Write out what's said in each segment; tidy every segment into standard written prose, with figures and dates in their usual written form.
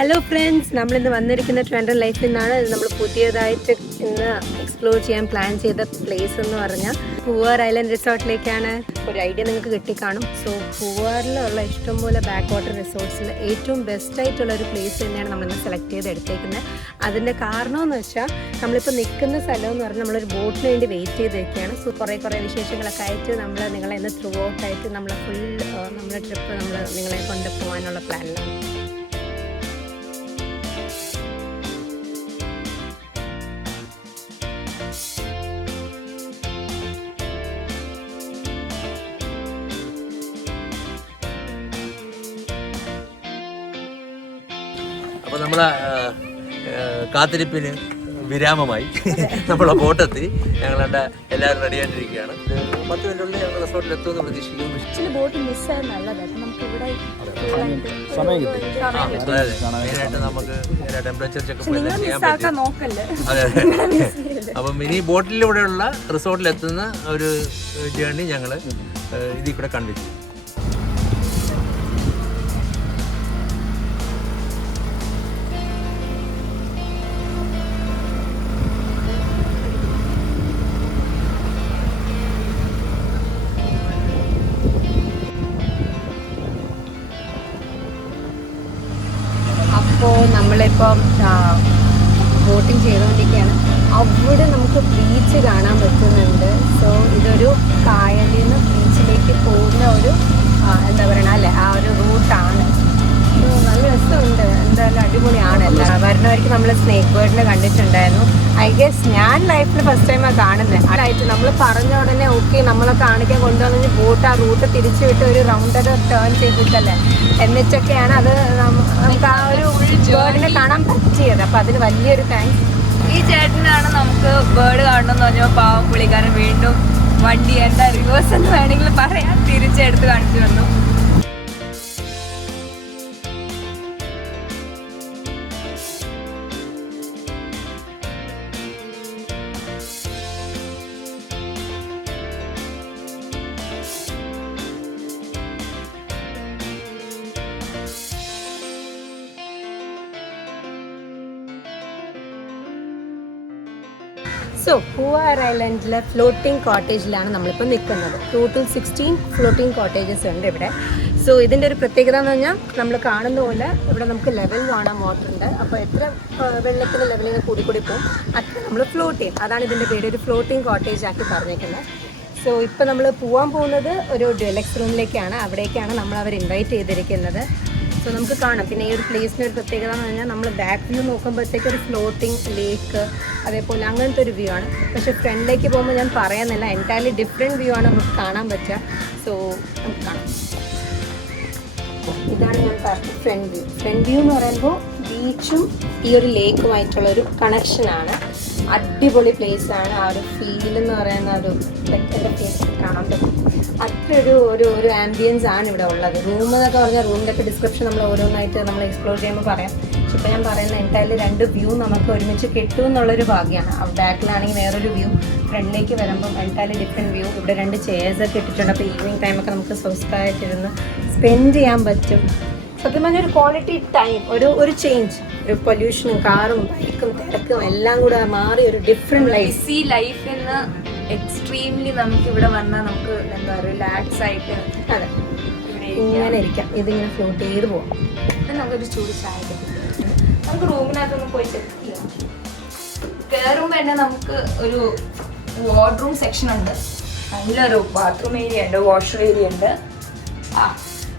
Hello friends, നമ്മളിന്ന് വന്നിരിക്കുന്ന ട്രെൻഡർ ലൈഫിൽ നിന്നാണ്. നമ്മൾ പുതിയതായിട്ട് ഇന്ന് എക്സ്പ്ലോർ ചെയ്യാൻ പ്ലാൻ ചെയ്ത പ്ലേസ് എന്ന് പറഞ്ഞാൽ പൂവാർ ഐലൻഡ് റിസോർട്ടിലേക്കാണ്. ഒരു ഐഡിയ നിങ്ങൾക്ക് കിട്ടിക്കാണും. സോ പൂവാറിലുള്ള ഇഷ്ടംപോലെ ബാക്ക് വാട്ടർ റിസോർട്ട്സിൽ ഏറ്റവും ബെസ്റ്റ് ആയിട്ടുള്ള ഒരു പ്ലേസ് തന്നെയാണ് നമ്മളിന്ന് സെലക്ട് ചെയ്ത് എടുത്തേക്കുന്നത്. അതിൻ്റെ കാരണമെന്ന് വെച്ചാൽ നമ്മളിപ്പോൾ നിൽക്കുന്ന സ്ഥലം എന്ന് പറഞ്ഞാൽ നമ്മളൊരു ബോട്ടിന് വേണ്ടി വെയിറ്റ് ചെയ്ത് വെക്കുകയാണ്. സോ കുറേ വിശേഷങ്ങളൊക്കെ ആയിട്ട് നമ്മൾ നിങ്ങളെ ഇന്ന് ത്രൂ ഔട്ടായിട്ട് നമ്മൾ ഫുൾ നമ്മുടെ ട്രിപ്പ് നമ്മൾ നിങ്ങളെ കൊണ്ട് പോകാനുള്ള പ്ലാനിലാണ്. അപ്പോൾ നമ്മളെ കാത്തിരിപ്പിന് വിരാമമായി. നമ്മളെ ബോട്ടെത്തി, ഞങ്ങളുടെ എല്ലാവരും റെഡി ആയിട്ടിരിക്കുകയാണ്. 10 മിനിറ്റുള്ളിൽ ഞങ്ങൾ റിസോർട്ടിൽ എത്തുമെന്ന് പ്രതീക്ഷിക്കുന്നു. ബോട്ട് മിസ്സായ നല്ലത്. നമുക്ക് ഇവിടെ മെയിനായിട്ട് നമുക്ക് ടെമ്പറേച്ചർ ചെക്കപ്പ് എല്ലാം ചെയ്യാൻ പറ്റും. അതെ. അപ്പം ഇനി ബോട്ടിലൂടെയുള്ള റിസോർട്ടിൽ എത്തുന്ന ഒരു ജേർണി ഞങ്ങൾ ഇതിൽ കൂടെ കണ്ടിന്യൂ. അപ്പോൾ നമ്മളിപ്പം ബോട്ടിങ് ചെയ്തുകൊണ്ടിരിക്കുകയാണ്. അവിടെ നമുക്ക് ബീച്ച് കാണാൻ പറ്റുന്നുണ്ട്. സോ ഇതൊരു കായലിൽ നിന്ന് ബീച്ചിലേക്ക് പോകുന്ന ഒരു എന്താ പറയണ അല്ലേ, ആ ഒരു റൂട്ടാണ്. സോ നല്ല രസമുണ്ട്, എന്തായാലും അടിപൊളിയാണല്ലോ. വരുന്നവർക്ക് നമ്മൾ സ്നേക്ക് ബേർഡിനെ കണ്ടിട്ടുണ്ടായിരുന്നു. ഐ ഗെസ് ഞാൻ ലൈഫിൽ ഫസ്റ്റ് ടൈമാണ് കാണുന്നത്. അതായിട്ട് നമ്മൾ പറഞ്ഞ ഉടനെ ഓക്കെ നമ്മളെ കാണിക്കാൻ കൊണ്ടുവന്നു ബോട്ട് ആ റൂട്ട് തിരിച്ചു വിട്ട് ഒരു റൗണ്ടർ ടേൺ ചെയ്തിട്ടല്ലേ, എന്നിട്ടൊക്കെയാണ് അത് നമുക്ക് ആ ഒരു ബേർഡിനെ കാണാൻ പറ്റിയത്. അപ്പം അതിന് വലിയൊരു താങ്ക്സ്. ഈ ചേട്ടനാണ് നമുക്ക് ബേർഡ് കാണണമെന്ന് പറഞ്ഞപ്പോൾ പാവം പുള്ളിക്കാരൻ വീണ്ടും വണ്ടി എന്താ റിവേഴ്സ് എന്ന് വേണമെങ്കിൽ പറയാം തിരിച്ചെടുത്ത് കാണിച്ചു വന്നു. സോ പൂവാർ ഐലൻഡിലെ ഫ്ലോട്ടിംഗ് കോട്ടേജിലാണ് നമ്മളിപ്പോൾ നിൽക്കുന്നത്. ടോട്ടൽ 16 ഫ്ലോട്ടിംഗ് കോട്ടേജസ് ഉണ്ട് ഇവിടെ. സോ ഇതിൻ്റെ ഒരു പ്രത്യേകത എന്ന് പറഞ്ഞാൽ നമ്മൾ കാണുന്ന പോലെ ഇവിടെ നമുക്ക് ലെവൽ കാണാൻ വാട്ടറുണ്ട്. അപ്പോൾ എത്ര വെള്ളത്തിൻ്റെ ലെവലിങ്ങനെ കൂടി പോകും അത്ര നമ്മൾ ഫ്ലോട്ട് ചെയ്യും. അതാണ് ഇതിൻ്റെ പേര്, ഒരു ഫ്ലോട്ടിംഗ് കോട്ടേജ് ആക്കി പറഞ്ഞേക്കുന്നത്. സോ ഇപ്പോൾ നമ്മൾ പോകാൻ പോകുന്നത് ഒരു ഡെലക്സ് റൂമിലേക്കാണ്. അവിടേക്കാണ് നമ്മൾ അവർ ഇൻവൈറ്റ് ചെയ്തിരിക്കുന്നത്. സോ നമുക്ക് കാണാം. പിന്നെ ഈ ഒരു പ്ലേസിന് ഒരു പ്രത്യേകത എന്ന് പറഞ്ഞാൽ നമ്മൾ ബാക്ക് വ്യൂ നോക്കുമ്പോഴത്തേക്ക് ഒരു ഫ്ലോട്ടിംഗ് ലേക്ക് അതേപോലെ അങ്ങനത്തെ ഒരു വ്യൂ ആണ്. പക്ഷേ ഫ്രണ്ടിലേക്ക് പോകുമ്പോൾ ഞാൻ പറയുന്നില്ല, എൻറ്റയർലി ഡിഫറെൻറ്റ് വ്യൂ ആണ് നമുക്ക് കാണാൻ പറ്റുക. സോ നമുക്ക് കാണാം. ഇതാണ് ഞാൻ പറഞ്ഞത് ഫ്രണ്ട് വ്യൂ എന്ന് പറയുമ്പോൾ ബീച്ചും ഈ ഒരു ലേക്കുമായിട്ടുള്ളൊരു കണക്ഷനാണ്. അടിപൊളി പ്ലേസാണ്. ആ ഒരു ഫീൽ എന്ന് പറയുന്ന ഒരു എൻ്റെ പ്ലേസ് കാണാൻ പറ്റും. അത്ര ഒരു ആംബിയൻസ് ആണ് ഇവിടെ ഉള്ളത്. റൂം എന്നൊക്കെ പറഞ്ഞാൽ റൂമിൻ്റെ ഒക്കെ ഡിസ്ക്രിപ്ഷൻ നമ്മൾ ഓരോന്നായിട്ട് നമ്മൾ എക്സ്പ്ലോർ ചെയ്യുമ്പോൾ പറയാം. പക്ഷെ ഇപ്പോൾ ഞാൻ പറയുന്ന എന്തായാലും 2 വ്യൂ നമുക്ക് ഒരുമിച്ച് കിട്ടും എന്നുള്ളൊരു ഭാഗ്യമാണ്. ബാക്കിലാണെങ്കിൽ വേറൊരു വ്യൂ, ഫ്രണ്ടിലേക്ക് വരുമ്പം എന്തായാലും ഡിഫറെൻറ്റ് വ്യൂ. ഇവിടെ 2 ചെയർസൊക്കെ ഇട്ടിട്ടുണ്ട്. അപ്പോൾ ഈവനിങ് ടൈമൊക്കെ നമുക്ക് സ്വസ്ഥമായിട്ടിരുന്ന് സ്പെൻഡ് ചെയ്യാൻ പറ്റും. സത്യം പറഞ്ഞാൽ ഒരു ക്വാളിറ്റി ടൈം, ഒരു ചേഞ്ച്. ഒരു പൊല്യൂഷനും കാറും ബൈക്കും തിരക്കും എല്ലാം കൂടെ മാറി ഒരു ഡിഫറെൻറ്റ് ലൈഫിൽ നിന്ന് എക്സ്ട്രീംലി നമുക്ക് ഇവിടെ വന്നാൽ നമുക്ക് എന്താ റിലാക്സ് ആയിട്ട് അതെ ഇങ്ങനെ ഇരിക്കാം. ഇതിങ്ങനെ ഫ്ലോട്ട് ചെയ്ത് പോകാം. നമുക്കൊരു ചൂട് ചായ നമുക്ക് റൂമിനകത്തൊന്ന് പോയി ചെക്ക് ചെയ്യാം. കയറുമ്പോൾ തന്നെ നമുക്ക് ഒരു വാർഡ്റൂം സെക്ഷൻ ഉണ്ട്, നല്ലൊരു ബാത്റൂം ഏരിയ ഉണ്ട്, വാഷ് ഏരിയ ഉണ്ട്.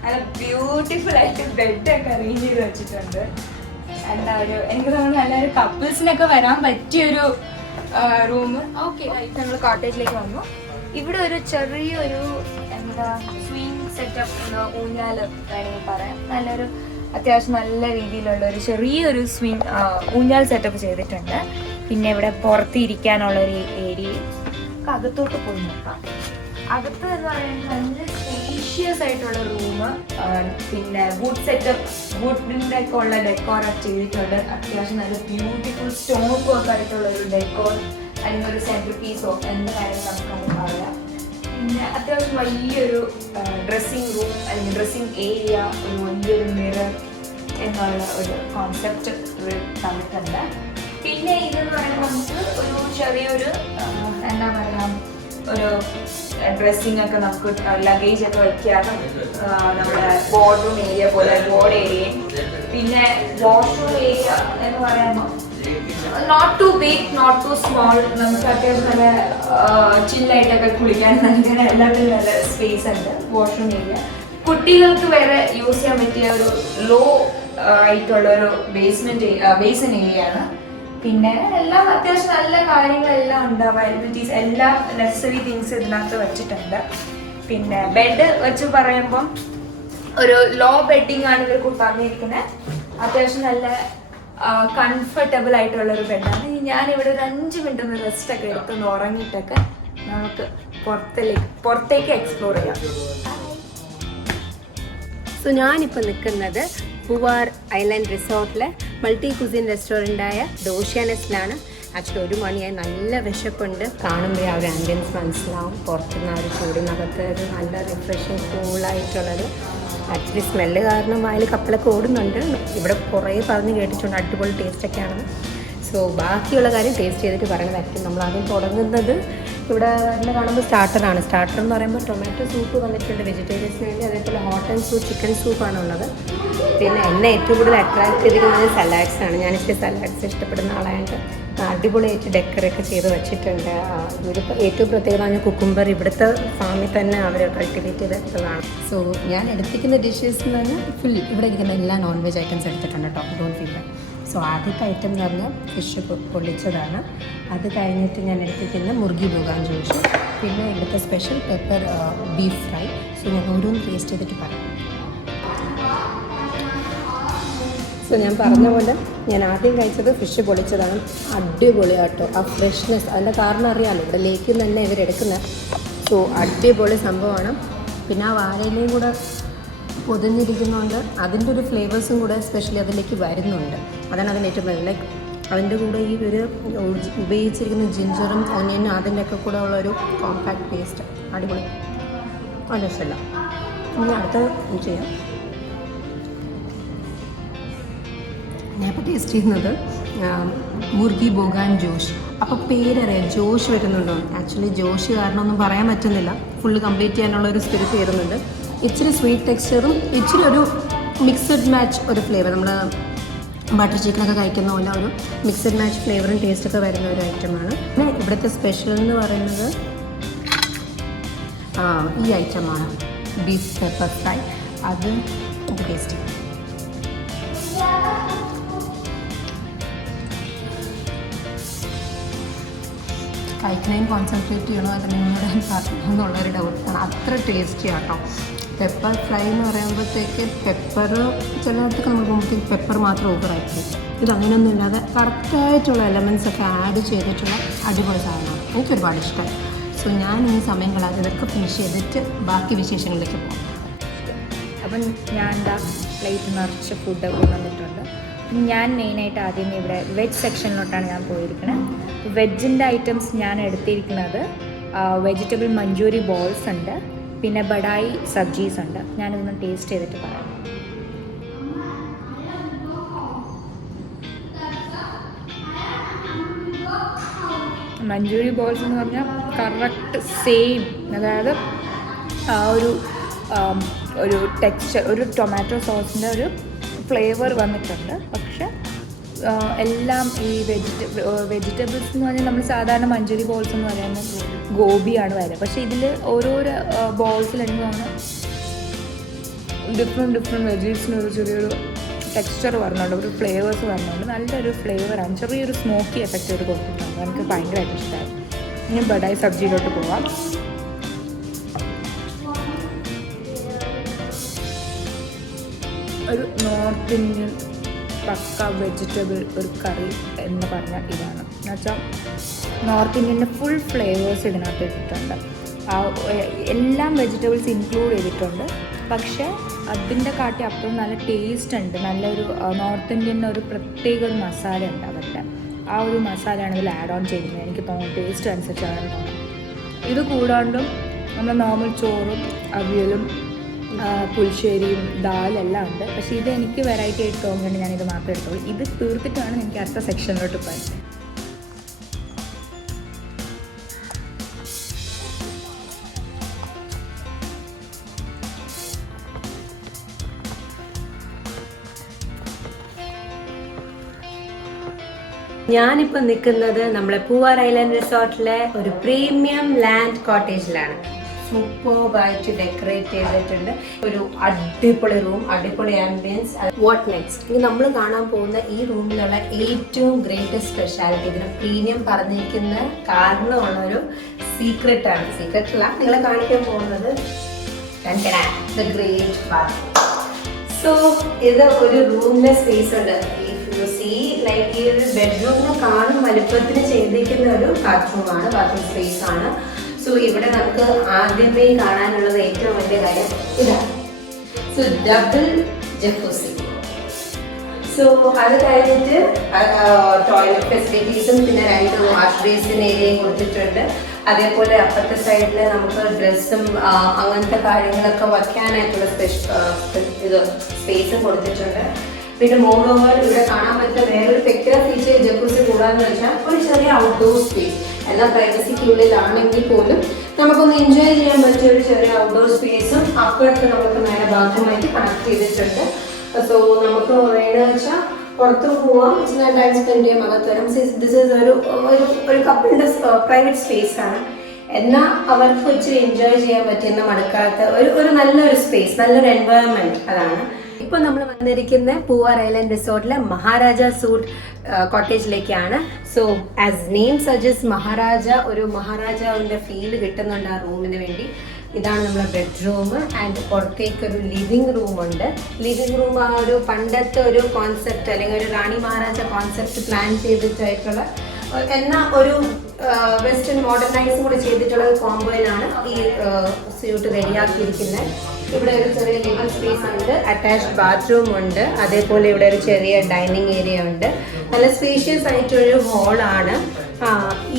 നല്ല ബ്യൂട്ടിഫുൾ ആയിട്ട് ബെഡൊക്കെ അറേഞ്ച് ചെയ്ത് വെച്ചിട്ടുണ്ട്. എന്താ എനിക്ക് തോന്നുന്നു നല്ലൊരു കപ്പിൾസിനൊക്കെ വരാൻ പറ്റിയൊരു റൂം. ഓക്കെ, ഞങ്ങൾ കോട്ടേജിലേക്ക് വന്നു. ഇവിടെ ഒരു ചെറിയൊരു എന്താ സ്വിംഗ് സെറ്റപ്പ്, ഊഞ്ഞാല് വേണമെങ്കിൽ പറയാം. നല്ലൊരു അത്യാവശ്യം നല്ല രീതിയിലുള്ള ഒരു ചെറിയൊരു സ്വിംഗ് ഊഞ്ഞാൽ സെറ്റപ്പ് ചെയ്തിട്ടുണ്ട്. പിന്നെ ഇവിടെ പുറത്തിരിക്കാനുള്ളൊരു ഏരിയ. അകത്തോട്ട് പോയി നോക്കാം. അകത്ത് എന്ന് പറയുന്നത് നല്ല സ്പേഷ്യസ് ആയിട്ടുള്ള റൂം. പിന്നെ വുഡ് സെറ്റപ്പ്, വുഡിൻ്റെ ഒക്കെ ഉള്ള ഡെക്കോറൊക്കെ ചെയ്തിട്ടുണ്ട്. അത്യാവശ്യം നല്ല ബ്യൂട്ടിഫുൾ സ്റ്റോൺ വർക്ക് ആയിട്ടുള്ള ഒരു ഡെക്കോർ, അല്ലെങ്കിൽ ഒരു സെൻട്രൽ പീസോ എന്ത് കാര്യം നമുക്കത് പറയാം. പിന്നെ അത്യാവശ്യം വലിയൊരു ഡ്രസ്സിങ് റൂം അല്ലെങ്കിൽ ഡ്രസ്സിങ് ഏരിയ, ഒരു വലിയൊരു മിറർ, എന്നുള്ള ഒരു കോൺസെപ്റ്റ് തന്നിട്ടുണ്ട്. പിന്നെ ഇതെന്ന് പറയുമ്പോൾ നമുക്ക് ഒരു ചെറിയൊരു എന്താ പറയുക, ഒരു ഡ്രസ്സിങ് ഒക്കെ നമുക്ക് ലഗേജ് ഒക്കെ വയ്ക്കാനും നമ്മുടെ ബോർഡ്റൂം ഏരിയ പോലെ ബോർഡ് ഏരിയയും പിന്നെ വാഷ്റൂം ഏരിയ എന്ന് പറയുമ്പോൾ not too big not too small, നമുക്ക് അത്യാവശ്യം നല്ല ചില്ലായിട്ടൊക്കെ കുളിക്കാൻ നൽകാൻ എല്ലാത്തിനും നല്ല സ്പേസ് ഉണ്ട്. വാഷ്റൂം ഏരിയ കുട്ടികൾക്ക് വരെ യൂസ് ചെയ്യാൻ പറ്റിയ ഒരു ലോ ആയിട്ടുള്ള ഒരു ബേസിൻ ഏരിയ ആണ്. പിന്നെ എല്ലാം അത്യാവശ്യം നല്ല കാര്യങ്ങളെല്ലാം ഉണ്ട്, അവൈലബിലിറ്റീസ് എല്ലാം നെസസറി തിങ്സ് ഇതിനകത്ത് വെച്ചിട്ടുണ്ട്. പിന്നെ ബെഡ് വെച്ച് പറയുമ്പം ഒരു ലോ ബെഡിങ് ആണ് ഇവർ പറഞ്ഞിരിക്കുന്നത്. അത്യാവശ്യം നല്ല കംഫർട്ടബിൾ ആയിട്ടുള്ള ഒരു ബെഡാണ്. ഞാനിവിടെ ഒരു 5 മിനിറ്റ് ഒന്ന് റെസ്റ്റ് ഒക്കെ എടുത്തൊന്ന് ഉറങ്ങിയിട്ടൊക്കെ നമുക്ക് പുറത്തേക്ക് എക്സ്പ്ലോർ ചെയ്യാം. സോ ഞാനിപ്പോൾ നിൽക്കുന്നത് പൂവാർ ഐലൻഡ് റിസോർട്ടിലെ മൾട്ടി കുസിൻ റെസ്റ്റോറൻ്റായ ഡോഷ്യാനസിലാണ്. ആക്ച്വലി 1 മണിയായി, നല്ല വിശപ്പുണ്ട്. കാണുമ്പോൾ ആ ഒരു ആംബിയൻസ് മനസ്സിലാവും. പുറത്തുനിന്ന് ആ ഒരു ചൂടിനകത്ത് ഒരു നല്ല റിഫ്രഷിങ് കൂളായിട്ടുള്ളത്. ആക്ച്വലി സ്മെല്ല് കാരണം വായിൽ കപ്പലൊക്കെ ഓടുന്നുണ്ട്. ഇവിടെ കുറേ പറഞ്ഞ് കേട്ടിട്ടുണ്ട് അടിപൊളി ടേസ്റ്റൊക്കെയാണെന്ന്. സോ ബാക്കിയുള്ള കാര്യം ടേസ്റ്റ് ചെയ്തിട്ട് പറയണതായിരിക്കും. നമ്മൾ ആദ്യം തുടങ്ങുന്നത് ഇവിടെ വരുന്ന കാണുമ്പോൾ സ്റ്റാർട്ടറാണ്. സ്റ്റാർട്ടർ എന്ന് പറയുമ്പോൾ ടൊമാറ്റോ സൂപ്പ് വന്നിട്ടുണ്ട് വെജിറ്റേറിയൻസിന് വേണ്ടി. അതേപോലെ ഹോട്ട് ആൻഡ് സൂപ്പ് ചിക്കൻ സൂപ്പാണ് ഉള്ളത്. പിന്നെ എന്നെ ഏറ്റവും കൂടുതൽ അട്രാക്ട് ചെയ്തിരിക്കുന്നത് സലാഡ്സാണ്. ഞാൻ ഇച്ചിരി സലാഡ്സ് ഇഷ്ടപ്പെടുന്ന ആളായിട്ട് അടിപൊളിയായിട്ട് ഡെക്കറൊക്കെ ചെയ്ത് വെച്ചിട്ടുണ്ട്. ഇവരിപ്പോൾ ഏറ്റവും പ്രത്യേകത പറഞ്ഞാൽ കുക്കുംബർ ഇവിടുത്തെ ഫാമിൽ തന്നെ അവർ കൾട്ടിവേറ്റ് ചെയ്തെടുത്തതാണ്. സോ ഞാൻ എടുത്തിരിക്കുന്ന ഡിഷസ് എന്ന് പറഞ്ഞാൽ ഫുൾ ഇവിടെ ഇരിക്കുന്ന എല്ലാ നോൺ വെജ് ഐറ്റംസ് എടുത്തിട്ടുണ്ട് കേട്ടോ, ഡോണ്ട് ഫീൽ. സോ ആദ്യത്തെ ഐറ്റം എന്ന് പറഞ്ഞാൽ ഫിഷ് പൊള്ളിച്ചതാണ്. അത് കഴിഞ്ഞിട്ട് ഞാൻ എടുത്തിരിക്കുന്ന മുർഗി ബോഗാൻ ജോഷ്, പിന്നെ ഇവിടുത്തെ special pepper beef fry. So ഞാൻ ഓരോന്നും ടേസ്റ്റ് ചെയ്തിട്ട് പറയാം. സോ ഞാൻ പറഞ്ഞ പോലെ ഞാൻ ആദ്യം കഴിച്ചത് ഫിഷ് പൊളിച്ചതാണ്. അടിപൊളിയാട്ടോ, ആ ഫ്രഷ്നെസ്. അതിൻ്റെ കാരണം അറിയാമല്ലോ, ഇവിടെ ലേക്കിൽ നിന്ന് തന്നെ ഇവരെടുക്കുന്നത്. സോ അടിപൊളി സംഭവമാണ്. പിന്നെ ആ വാഴയിലയും കൂടെ പൊതിഞ്ഞിരിക്കുന്നതുകൊണ്ട് അതിൻ്റെ ഒരു ഫ്ലേവേഴ്സും കൂടെ സ്പെഷ്യലി അതിലേക്ക് വരുന്നുണ്ട്. അതാണ് അതിൻ്റെ ഏറ്റവും വലിയ ലൈക്ക് അതിൻ്റെ കൂടെ ഈ ഒരു ഉപയോഗിച്ചിരിക്കുന്ന ജിഞ്ചറും ഒനിയനും അതിൻ്റെയൊക്കെ കൂടെ ഉള്ളൊരു കോമ്പാക്ട് പേസ്റ്റ് അടിപൊളി, നല്ല ഇഷ്ടമല്ല. ഇനി അടുത്ത ചെയ്യാം. ഞാനിപ്പോൾ ടേസ്റ്റ് ചെയ്യുന്നത് മുർഗി ബോഗാൻ ജോഷ്. അപ്പോൾ പേരറിയാം, ജോഷ് വരുന്നുണ്ടോ? ആക്ച്വലി ജോഷ് കാരണം ഒന്നും പറയാൻ പറ്റുന്നില്ല. ഫുള്ള് കംപ്ലീറ്റ് ചെയ്യാനുള്ള ഒരു സ്പിരിറ്റ് വരുന്നുണ്ട്. ഇച്ചിരി സ്വീറ്റ് ടെക്സ്ചറും ഇച്ചിരി ഒരു മിക്സഡ് മാച്ച് ഒരു ഫ്ലേവർ, നമ്മൾ ബട്ടർ ചിക്കനൊക്കെ കഴിക്കുന്ന പോലെ ഒരു മിക്സഡ് മാച്ച് ഫ്ലേവറും ടേസ്റ്റൊക്കെ വരുന്ന ഒരു ഐറ്റമാണ്. പിന്നെ ഇവിടുത്തെ സ്പെഷ്യൽ എന്ന് പറയുന്നത് ഈ ഐറ്റമാണ്, ബീഫ് പെപ്പർ ഫ്രൈ. അത് ടേസ്റ്റ് ചെയ്യും. കഴിക്കുന്നതിന് കോൺസെൻട്രേറ്റ് ചെയ്യണോ അത് നിങ്ങളുടെ എന്നുള്ളൊരു ഡൗട്ടാണ്. അത്ര ടേസ്റ്റി ആട്ടോ. പെപ്പർ ഫ്രൈ എന്ന് പറയുമ്പോഴത്തേക്ക് പെപ്പർ ചിലയിടത്തൊക്കെ നമ്മൾ പോകുമ്പോഴത്തേക്ക് പെപ്പർ മാത്രം ഓവറായിരിക്കും. ഇത് അങ്ങനെയൊന്നും ഇല്ലാതെ കറക്റ്റായിട്ടുള്ള എലമെൻറ്റ്സ് ഒക്കെ ആഡ് ചെയ്തിട്ടുള്ള അടിപൊളി സാധനമാണ്. എനിക്കൊരുപാട് ഇഷ്ടമായി. സോ ഞാൻ ഈ സമയം കളയാതെ ഇതൊക്കെ ഫിനിഷ് ചെയ്തിട്ട് ബാക്കി വിശേഷങ്ങളിലേക്ക് പോകും. അപ്പം ഞാൻ എന്താ പ്ലേറ്റ് നിറച്ച് ഫുഡൊക്കെ വന്നിട്ടുണ്ട്. ഞാൻ മെയിനായിട്ട് ആദ്യം ഇവിടെ വെജ് സെക്ഷനിലോട്ടാണ് ഞാൻ പോയിരിക്കുന്നത്. വെജിൻ്റെ ഐറ്റംസ് ഞാൻ എടുത്തിരിക്കുന്നത് വെജിറ്റബിൾ മഞ്ചൂരി ബോൾസ് ഉണ്ട്, പിന്നെ ബഡായി സബ്ജീസ് ഉണ്ട്. ഞാനിതൊന്ന് ടേസ്റ്റ് ചെയ്തിട്ട് പറയാം. മഞ്ചൂരി ബോൾസ് എന്ന് പറഞ്ഞാൽ കറക്റ്റ് സെയിം, അതായത് ആ ഒരു ടെക്സ്ചർ, ഒരു ടൊമാറ്റോ സോസിൻ്റെ ഒരു ഫ്ലേവർ വന്നിട്ടുണ്ട്. പക്ഷെ എല്ലാം ഈ വെജിറ്റബിൾസ് എന്ന് പറഞ്ഞാൽ നമ്മൾ സാധാരണ മഞ്ചൂരി ബോൾസ് എന്ന് പറയുമ്പോൾ ഗോപിയാണ് വരിക. പക്ഷേ ഇതിൽ ഓരോരോ ബോൾസിൽ എനിക്ക് തോന്നുന്നു ഡിഫറെൻറ്റ് വെജീസിന് ഒരു ചെറിയൊരു ടെക്സ്ചർ വരുന്നുണ്ട്, ഒരു ഫ്ലേവേഴ്സ് വരുന്നുണ്ട്. നല്ലൊരു ഫ്ലേവറാണ്, ചെറിയൊരു സ്മോക്കി എഫക്റ്റ് ഒരു കൊടുത്തിട്ടുണ്ട്. എനിക്ക് ഭയങ്കരമായിട്ട് ഇഷ്ടമായി. ഇനി ബഡായി സബ്ജിയിലോട്ട് പോവാം. ഒരു നോർത്ത് ഇന്ത്യൻ പക്ക വെജിറ്റബിൾ ഒരു കറി എന്ന് പറഞ്ഞാൽ ഇതാണ്. എന്നുവെച്ചാൽ നോർത്ത് ഇന്ത്യൻ്റെ ഫുൾ ഫ്ലേവേഴ്സ് ഇതിനകത്ത് ഇട്ടിട്ടുണ്ട്. എല്ലാം വെജിറ്റബിൾസ് ഇൻക്ലൂഡ് ചെയ്തിട്ടുണ്ട്. പക്ഷേ അതിൻ്റെ കാട്ടി അപ്പുറം നല്ല ടേസ്റ്റ് ഉണ്ട്. നല്ലൊരു നോർത്ത് ഇന്ത്യൻ ഒരു പ്രത്യേക ഒരു മസാല ഉണ്ട് അവരുടെ. ആ ഒരു മസാലയാണ് ഇതിൽ ആഡ് ഓൺ ചെയ്യുന്നത്. എനിക്ക് തോന്നുന്നു ടേസ്റ്റ് അനുസരിച്ചാണ് തോന്നുന്നത്. ഇത് കൂടാണ്ടും നമ്മൾ നോർമൽ ചോറും അവിയലും പുളിശ്ശേരിയും ദാലെല്ലാം ഉണ്ട്. പക്ഷേ ഇത് എനിക്ക് വെറൈറ്റി ആയിട്ട് തോന്നുന്നുണ്ട്, ഞാനിത് മാത്രമേ എടുത്തോളൂ. ഇത് തീർത്തിട്ടാണ് എനിക്ക് അടുത്ത സെക്ഷനിലോട്ട് പോയത്. ഞാനിപ്പോൾ നിൽക്കുന്നത് നമ്മളെ പൂവാർ ഐലൻഡ് റിസോർട്ടിലെ ഒരു പ്രീമിയം ലാൻഡ് കോട്ടേജിലാണ്. സൂപ്പർബായിട്ട് ഡെക്കറേറ്റ് ചെയ്തിട്ടുണ്ട്. ഒരു അടിപൊളി റൂം, അടിപൊളി ആംബിയൻസ്. What next? ഇനി നമ്മൾ കാണാൻ പോകുന്ന ഈ റൂമിലുള്ള ഏറ്റവും ഗ്രേറ്റസ്റ്റ് സ്പെഷ്യാലിറ്റി, ഇതിന് പ്രീമിയം പറഞ്ഞിരിക്കുന്ന കാരണമുള്ളൊരു സീക്രട്ടാണ്. സീക്രട്ടല്ല, നിങ്ങളെ കാണിക്കാൻ പോകുന്നത് ദ ഗ്രേറ്റ് ബാത്റൂം. സോ ഇത് ഒരു റൂമിലെ സ്പേസ് ഉണ്ട്. ലൈക്ക് ഈ ഒരു ബെഡ്റൂമിനെ കാണും വലുപ്പത്തിന് ചെയ്തിരിക്കുന്ന ഒരു ബാത്റൂമാണ്, ബാത്റൂം സ്പേസ് ആണ്. സോ ഇവിടെ നമുക്ക് ആദ്യമേ കാണാനുള്ളത് ഏറ്റവും വലിയ കാര്യം ഇതാണ്. So double jacuzzi. സോ അത് കഴിഞ്ഞിട്ട് ടോയ്ലറ്റ് ഫെസിലിറ്റീസും പിന്നെ 2 വാഷ് ബേസിൻ ഏരിയയും കൊടുത്തിട്ടുണ്ട്. അതേപോലെ അപ്പുറത്തെ സൈഡിൽ നമുക്ക് ഡ്രസ്സും അങ്ങനത്തെ കാര്യങ്ങളൊക്കെ വയ്ക്കാനായിട്ടുള്ള സ്പേസും കൊടുത്തിട്ടുണ്ട്. പിന്നെ മോർ ഓവർ ഇവിടെ കാണാൻ പറ്റുന്ന വേറൊരു പെക്യുലർ ഫീച്ചർ ജക്കൂസി കൂടാന്ന് വെച്ചാൽ ഒരു ചെറിയ ഔട്ട്ഡോർ സ്പേസ്. എന്നാൽ പ്രൈവസിക്കുള്ളിലാണെങ്കിൽ പോലും നമുക്കൊന്ന് എൻജോയ് ചെയ്യാൻ പറ്റിയ ഒരു ചെറിയ ഔട്ട്ഡോർ സ്പേസും അപ്പുറത്ത് നമുക്ക് നേരെ ബാത്റൂമായിട്ട് കണക്ട് ചെയ്തിട്ടുണ്ട്. സോ നമുക്ക് വേണമെന്ന് വെച്ചാൽ പുറത്തു പോവാം, ടൈം സ്പെൻഡ് ചെയ്യാം, അകത്ത് വരാം. ദിസ് ഈസ് ഒരു കപ്പിളിൻ്റെ പ്രൈവറ്റ് സ്പേസ് ആണ്. എന്നാൽ അവർക്ക് വെച്ച് എൻജോയ് ചെയ്യാൻ പറ്റുന്ന മടുക്കാത്ത ഒരു നല്ലൊരു സ്പേസ്, നല്ലൊരു എൻവയോൺമെൻറ്റ്. അതാണ് ഇപ്പോൾ നമ്മൾ വന്നിരിക്കുന്ന പൂവാർ ഐലൻഡ് റിസോർട്ടിലെ മഹാരാജ സൂട്ട് കോട്ടേജിലേക്കാണ്. So as name suggest Maharaja, ഒരു മഹാരാജാവിൻ്റെ ഫീൽ കിട്ടുന്നുണ്ട് ആ റൂമിന് വേണ്ടി. ഇതാണ് നമ്മുടെ ബെഡ്റൂം. ആൻഡ് പുറത്തേക്ക് ഒരു ലിവിങ് റൂമുണ്ട്. ലിവിങ് റൂം ആ ഒരു പണ്ടത്തെ ഒരു കോൺസെപ്റ്റ് അല്ലെങ്കിൽ ഒരു റാണി മഹാരാജ കോൺസെപ്റ്റ് പ്ലാൻ ചെയ്തിട്ടായിട്ടുള്ള എന്നാൽ ഒരു വെസ്റ്റേൺ മോഡേണൈസും കൂടി ചെയ്തിട്ടുള്ള ഒരു കോമ്പോയിലാണ് ഈ സ്യൂട്ട് റെഡിയാക്കിയിരിക്കുന്നത്. ഇവിടെ ഒരു ചെറിയ ലിവിംഗ് സ്പേസ് ഉണ്ട്, അറ്റാച്ച്ഡ് ബാത്റൂം ഉണ്ട്, അതേപോലെ ഇവിടെ ഒരു ചെറിയ ഡൈനിങ് ഏരിയ ഉണ്ട്. നല്ല സ്പേഷ്യസ് ആയിട്ടൊരു ഹോളാണ്.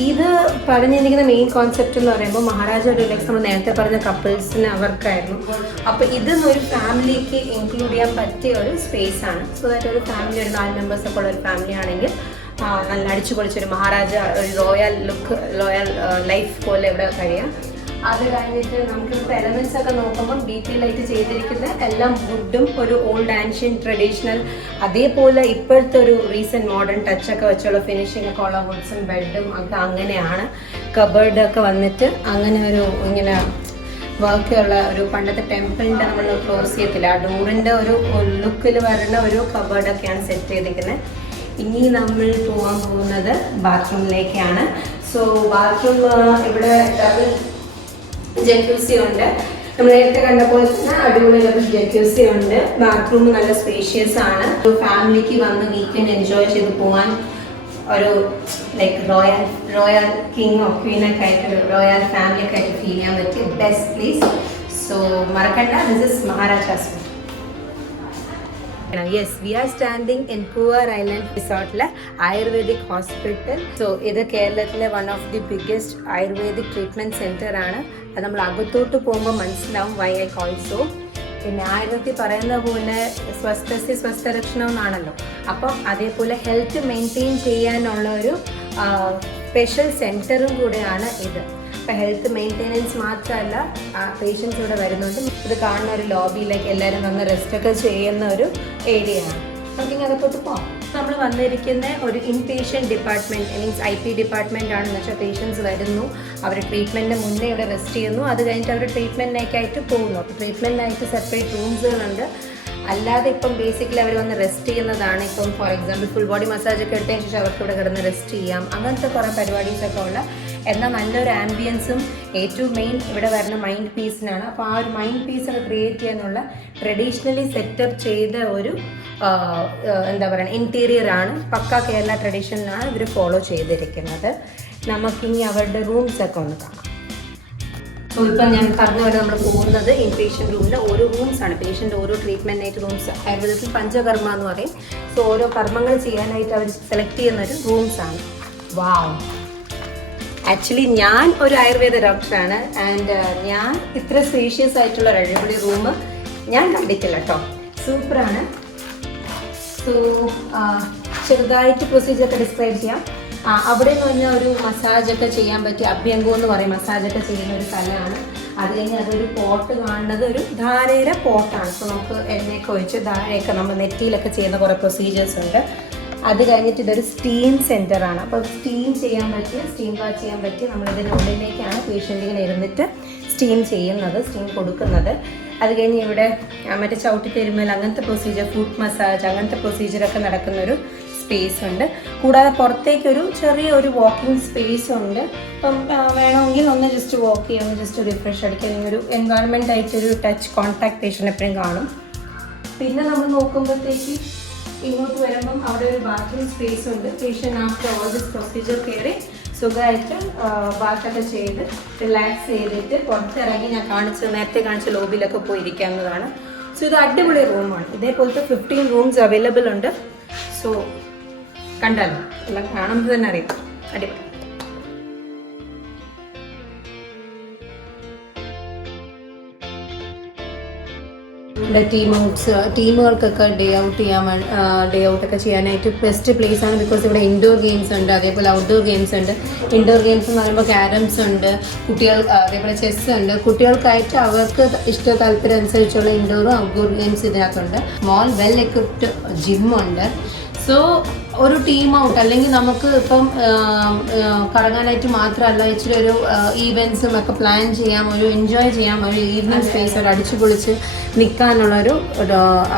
ഇത് പറഞ്ഞിരിക്കുന്ന മെയിൻ കോൺസെപ്റ്റ് എന്ന് പറയുമ്പോൾ മഹാരാജ റിലാക്സ് നമ്മൾ നേരത്തെ പറഞ്ഞ കപ്പിൾസിന് അവർക്കായിരുന്നു. അപ്പോൾ ഇതൊന്നൊരു ഫാമിലിക്ക് ഇൻക്ലൂഡ് ചെയ്യാൻ പറ്റിയ ഒരു സ്പേസ് ആണ്. സോ ദാറ്റ് ഒരു ഫാമിലി, ഒരു 4 മെമ്പേഴ്സ് ഒക്കെ ഉള്ള ഒരു ഫാമിലി ആണെങ്കിൽ നല്ല അടിച്ചു പൊളിച്ചൊരു മഹാരാജ ഒരു റോയൽ ലുക്ക്, റോയൽ ലൈഫ് പോലെ ഇവിടെ കഴിയാം. അത് കഴിഞ്ഞിട്ട് നമുക്കിപ്പോൾ എലമെൻറ്റ്സ് ഒക്കെ നോക്കുമ്പോൾ ഡീറ്റെയിൽ ആയിട്ട് ചെയ്തിരിക്കുന്ന എല്ലാം വുഡും ഒരു ഓൾഡ് ആൻഷ്യൻ ട്രഡീഷണൽ, അതേപോലെ ഇപ്പോഴത്തെ ഒരു റീസെൻറ്റ് മോഡേൺ ടച്ചൊക്കെ വെച്ചുള്ള ഫിനിഷിംഗ് ഒക്കെ ഉള്ള വുഡ്സും ബെഡും ഒക്കെ അങ്ങനെയാണ്. കബേർഡൊക്കെ വന്നിട്ട് അങ്ങനെ ഒരു ഇങ്ങനെ വർക്കുള്ള ഒരു പണ്ടത്തെ ടെമ്പിളിൻ്റെ നമ്മൾ ക്ലോസ് ചെയ്യത്തില്ല, ആ ഡോറിൻ്റെ ഒരു ലുക്കിൽ വരുന്ന ഒരു കബേർഡൊക്കെയാണ് സെറ്റ് ചെയ്തിരിക്കുന്നത്. ഇനി നമ്മൾ പോകാൻ പോകുന്നത് ബാത്റൂമിലേക്കാണ്. സോ ബാത്റൂം ഇവിടെ ഡബിൾ ജക്യൂസി ഉണ്ട്. നമ്മൾ നേരത്തെ കണ്ടപ്പോൾ തന്നെ അടിപൊളി ഡബിൾ ജക്യൂസി ഉണ്ട്. ബാത്റൂം നല്ല സ്പേഷ്യസ് ആണ്. ഒരു ഫാമിലിക്ക് വന്ന് വീക്കെൻഡ് എൻജോയ് ചെയ്ത് പോകാൻ ഒരു ലൈക്ക് റോയൽ കിങ്ങോ ക്വീനൊക്കെ ആയിട്ട് റോയൽ ഫാമിലിയൊക്കെ ആയിട്ട് ഫീൽ ചെയ്യാൻ പറ്റിയ ബെസ്റ്റ് പ്ലേസ്. സോ മറക്കണ്ട, this is Maharajas. Yes, we are standing in Poovar island റിസോർട്ടിലെ ആയുർവേദിക് ഹോസ്പിറ്റൽ. സോ ഇത് കേരളത്തിലെ one of the biggest ayurvedic treatment centre ആണ്. അത് നമ്മൾ അകത്തോട്ട് പോകുമ്പോൾ മനസ്സിലാവും വൈ ഐ കോൾ സോ. പിന്നെ ആയുർവേദത്തിൽ പറയുന്ന പോലെ സ്വസ്ഥസ്യ സ്വസ്ഥരക്ഷണം എന്നാണല്ലോ. അപ്പം അതേപോലെ ഹെൽത്ത് മെയിൻറ്റെയിൻ ചെയ്യാനുള്ള ഒരു സ്പെഷ്യൽ സെൻറ്ററും കൂടെയാണ് ഇത്. ഇപ്പം ഹെൽത്ത് മെയിൻ്റെനൻസ് മാത്രമല്ല, പേഷ്യൻസ് ഇവിടെ വരുന്നുണ്ട്. ഇത് കാണുന്ന ഒരു ലോബിയിലേക്ക് എല്ലാവരും വന്ന് റെസ്റ്റൊക്കെ ചെയ്യുന്ന ഒരു ഏരിയ ആണ്. നമുക്കിങ്ങനെ അകത്തോട്ട് പോകാം. നമ്മൾ വന്നിരിക്കുന്ന ഒരു inpatient department, means IP department ആണെന്ന് വെച്ചാൽ പേഷ്യൻസ് വരുന്നു, അവർ ട്രീറ്റ്മെൻറ്റിന് മുന്നേ ഇവിടെ റെസ്റ്റ് ചെയ്യുന്നു, അത് കഴിഞ്ഞിട്ട് അവർ ട്രീറ്റ്മെൻറ്റിനേക്കായിട്ട് പോകുന്നു. അപ്പോൾ ട്രീറ്റ്മെൻറ്റിനായിട്ട് സെപ്പറേറ്റ് റൂംസുകളുണ്ട്. അല്ലാതെ ഇപ്പം ബേസിക്കലി അവർ വന്ന് റെസ്റ്റ് ചെയ്യുന്നതാണ്. ഇപ്പം ഫോർ എക്സാമ്പിൾ ഫുൾ ബോഡി മസാജൊക്കെ എടുത്തതിന് ശേഷം അവർക്ക് ഇവിടെ കിടന്ന് റെസ്റ്റ് ചെയ്യാം, അങ്ങനത്തെ കുറേ പരിപാടീസൊക്കെ ഉള്ള. എന്നാൽ നല്ലൊരു ആംബിയൻസും ഏറ്റവും മെയിൻ ഇവിടെ വരുന്ന മൈൻഡ് പീസിനാണ്. അപ്പോൾ ആ ഒരു മൈൻഡ് പീസൊക്കെ ക്രിയേറ്റ് ചെയ്യാനുള്ള ട്രഡീഷണലി സെറ്റപ്പ് ചെയ്ത ഒരു എന്താ പറയുക ഇൻറ്റീരിയറാണ്. പക്ക കേരള ട്രഡീഷനിലാണ് ഇവർ ഫോളോ ചെയ്തിരിക്കുന്നത്. നമുക്കിനി അവരുടെ റൂംസൊക്കെ ഒന്ന് കാണാം. സോ ഇപ്പം ഞാൻ പറഞ്ഞു വരെ നമ്മൾ പോകുന്നത് ഇൻപേഷ്യൻ്റ് റൂമിൽ ഓരോ റൂംസാണ്. പേഷ്യൻ്റ് ഓരോ ട്രീറ്റ്മെൻറ്റിനായിട്ട് റൂംസ്, ആയുർവേദത്തിൽ പഞ്ചകർമ്മ എന്ന് പറയും. സോ ഓരോ കർമ്മങ്ങൾ ചെയ്യാനായിട്ട് അവർ സെലക്ട് ചെയ്യുന്നൊരു റൂംസാണ്. വാവ്, ആക്ച്വലി ഞാൻ ഒരു ആയുർവേദ ഡോക്ടറാണ്. ആൻഡ് ഞാൻ ഇത്ര സ്പേഷ്യസ് ആയിട്ടുള്ള ഒരു അടിപൊളി റൂം ഞാൻ കണ്ടിട്ടില്ല കേട്ടോ. സൂപ്പറാണ്. സോ ചെറുതായിട്ട് പ്രൊസീജിയറൊക്കെ ഡിസ്ക്രൈബ് ചെയ്യാം. അവിടെ എന്ന് പറഞ്ഞാൽ ഒരു മസാജൊക്കെ ചെയ്യാൻ പറ്റിയ അഭ്യംഗം എന്ന് പറയും, മസാജൊക്കെ ചെയ്യുന്ന ഒരു സ്ഥലമാണ്. അത് കഴിഞ്ഞ് അതൊരു പോട്ട് കാണുന്നത് ഒരു ധാരേര പോട്ടാണ്. അപ്പോൾ നമുക്ക് എണ്ണയൊക്കെ ഒഴിച്ച് ധാരയൊക്കെ നമ്മൾ നെറ്റിയിലൊക്കെ ചെയ്യുന്ന കുറേ പ്രൊസീജിയേഴ്സ് ഉണ്ട്. അത് കഴിഞ്ഞിട്ട് ഇതൊരു സ്റ്റീം സെൻറ്ററാണ്. അപ്പോൾ സ്റ്റീം ചെയ്യാൻ പറ്റിയ, സ്റ്റീം ബാത്ത് ചെയ്യാൻ പറ്റിയ നമ്മളിതിനുള്ളിലേക്കാണ് പേഷ്യൻറ്റിങ്ങനെ ഇരുന്നിട്ട് സ്റ്റീം ചെയ്യുന്നത്, സ്റ്റീം കൊടുക്കുന്നത്. അത് കഴിഞ്ഞ് ഇവിടെ മറ്റേ ചവിട്ടിപ്പെരുമൽ അങ്ങനത്തെ പ്രൊസീജിയർ, ഫുഡ് മസാജ് അങ്ങനത്തെ പ്രൊസീജിയറൊക്കെ നടക്കുന്നൊരു സ്പേസ് ഉണ്ട്. കൂടാതെ പുറത്തേക്കൊരു ചെറിയൊരു വാക്കിംഗ് സ്പേസ് ഉണ്ട്. അപ്പം വേണമെങ്കിൽ ഒന്ന് ജസ്റ്റ് വാക്ക് ചെയ്യാം, ജസ്റ്റ് റിഫ്രഷ് അടിക്കുക, അല്ലെങ്കിൽ ഒരു എൻവയറമെൻ്റ് ആയിട്ടൊരു ടച്ച് കോൺടാക്ട് പേഷ്യൻ്റ് എപ്പോഴും കാണും. പിന്നെ നമ്മൾ നോക്കുമ്പോഴത്തേക്ക് ഇങ്ങോട്ട് വരുമ്പം അവിടെ ഒരു ബാത്റൂം സ്പേസ് ഉണ്ട്. Patient after all this procedure കയറി സുഖമായിട്ട് ബാത്തൊക്കെ ചെയ്ത് റിലാക്സ് ചെയ്തിട്ട് പുറത്തിറങ്ങി ഞാൻ നേരത്തെ കാണിച്ച ലോബിയിലൊക്കെ പോയി ഇരിക്കാവുന്നതാണ്. സോ ഇത് അടിപൊളി റൂമാണ്. ഇതേപോലത്തെ 15 റൂംസ് അവൈലബിൾ ഉണ്ട്. സോ കണ്ടാലോ, എല്ലാം കാണുമ്പോൾ തന്നെ അറിയാം. അടിപൊളി. ഇവിടെ ടീമുകൾക്കൊക്കെ ഡേ ഔട്ടൊക്കെ ചെയ്യാനായിട്ട് ബെസ്റ്റ് പ്ലേസ് ആണ്. ബിക്കോസ് ഇവിടെ ഇൻഡോർ ഗെയിംസ് ഉണ്ട്, അതേപോലെ ഔട്ട്ഡോർ ഗെയിംസ് ഉണ്ട്. ഇൻഡോർ ഗെയിംസ് എന്ന് പറയുമ്പോൾ ക്യാരംസ് ഉണ്ട്, അതേപോലെ ചെസ് ഉണ്ട്. കുട്ടികൾക്കായിട്ട് അവർക്ക് താല്പര്യം അനുസരിച്ചുള്ള ഇൻഡോറും ഔട്ട്ഡോർ ഗെയിംസ് ഇതിനകത്തുണ്ട്. സ്മോൾ വെൽ എക്വിപ്ഡ് ജിമ്മുണ്ട്. സോ ഒരു ടീം ഔട്ട് അല്ലെങ്കിൽ നമുക്ക് ഇപ്പം കറങ്ങാനായിട്ട് മാത്രമല്ല, ഇച്ചിരി ഒരു ഈവൻസും ഒക്കെ പ്ലാൻ ചെയ്യാം, ഒരു എൻജോയ് ചെയ്യാം, ഒരു ഈവനിങ് സ്പേസ്, ഒരു അടിച്ചു പൊളിച്ച് നിൽക്കാനുള്ളൊരു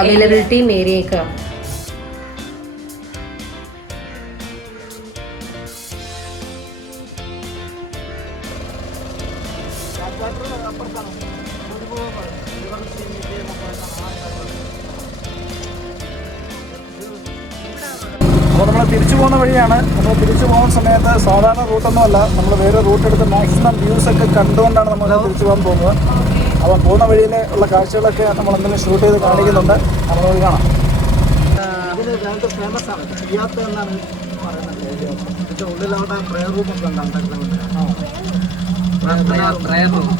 അവൈലബിലിറ്റിയും ഏരിയയൊക്കെ. അപ്പോൾ നമ്മൾ തിരിച്ചു പോകുന്ന വഴിയാണ്. നമ്മൾ തിരിച്ചു പോകുന്ന സമയത്ത് സാധാരണ റൂട്ടൊന്നുമല്ല, നമ്മൾ വേറെ റൂട്ട് എടുത്ത് മാക്സിമം വ്യൂസൊക്കെ കണ്ടുകൊണ്ടാണ് നമ്മൾ തിരിച്ചു പോകാൻ പോകുന്നത്. അപ്പം പോകുന്ന വഴിയിൽ ഉള്ള കാഴ്ചകളൊക്കെ നമ്മൾ എന്തെങ്കിലും ഷൂട്ട് ചെയ്ത് കാണിക്കുന്നുണ്ട്. നമ്മൾ പോയി കാണാം. ഇതിന് ഞങ്ങൾക്ക് ഫേമസ് ആണ്, ജിയാത്ത എന്നാണ് പറയുന്നത്. ഇതിൻ്റെ ഉള്ളിലവിടെ പ്രയർ റൂമൊക്കെ ഉണ്ട്. പ്രയർ റൂം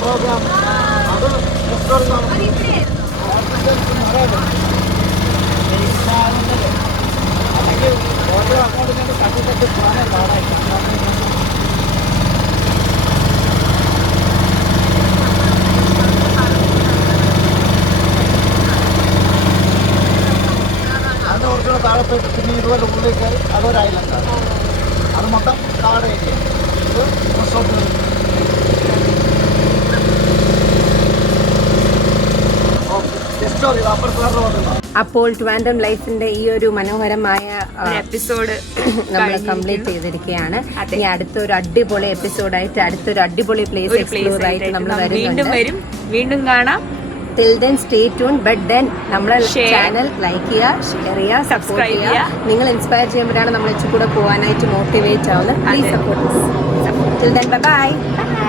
പ്രോഗ്രാം അത് അല്ലെങ്കിൽ ഓരോ അങ്ങോട്ട് കണ്ടിട്ട് പ്ലാൻ കാണാൻ. അതിന് കുറച്ചുകൂടെ താഴത്തോട്ട് പിന്നെ ഇതുപോലെ ഉള്ളിൽ കയറി അതൊരു ഐലൻഡാണ്. അത് മൊത്തം കാട് ഏരിയ. ഇത് റിസോർട്ട്. അപ്പോൾ ട്വാൻഡം ലൈഫിന്റെ ഈ ഒരു മനോഹരമായ എപ്പിസോഡ് നമ്മൾ കംപ്ലീറ്റ് ചെയ്തിരിക്കുകയാണ്. ഇനി അടുത്തൊരു അടിപൊളി എപ്പിസോഡായിട്ട് അടുത്തൊരു അടിപൊളി പ്ലേസ് എക്സ്പ്ലോർ ആയിട്ട് നമ്മൾ വരും. വീണ്ടും കാണാം. Till then stay tuned, but then നമ്മളെ ചാനൽ ലൈക്ക് ചെയ്യുക, ഷെയർ ചെയ്യുക, സബ്സ്ക്രൈബ് ചെയ്യുക. നിങ്ങൾ ഇൻസ്പയർ ചെയ്യുമ്പോഴാണ് നമ്മൾ ഇച്ചിരി കൂടെ പോകാനായിട്ട് മോട്ടിവേറ്റ് ആവുന്നത്. Please support us. Till then, bye bye.